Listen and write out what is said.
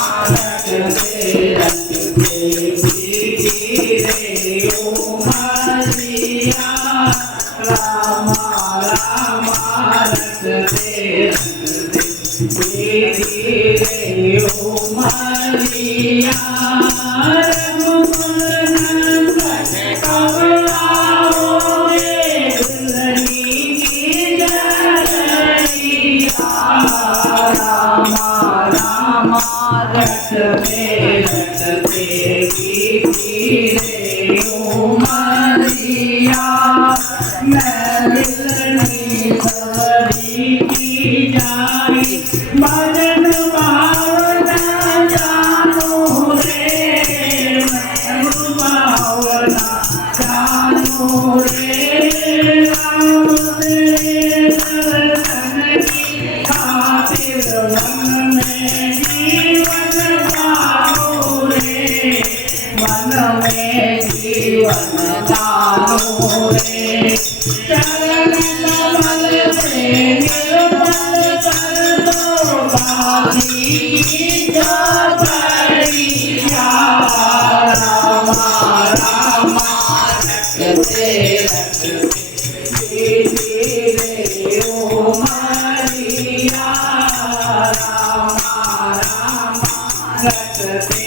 रखते रे ओ मरिया रामा रामा रखते रे ओ मरिया रखते रे ओ मरिया मैं मिलनी बड़ी की जाई मरण भावना जानो रे मैं भावना जानो रे राम तेरे दर्शन की खातिर मन में जीवन दानो रे चरण कमल पे निर्मल कर दो बाकी जो बढ़िया रामा रामा रखते रे ओ मरिया रामा रामा रखते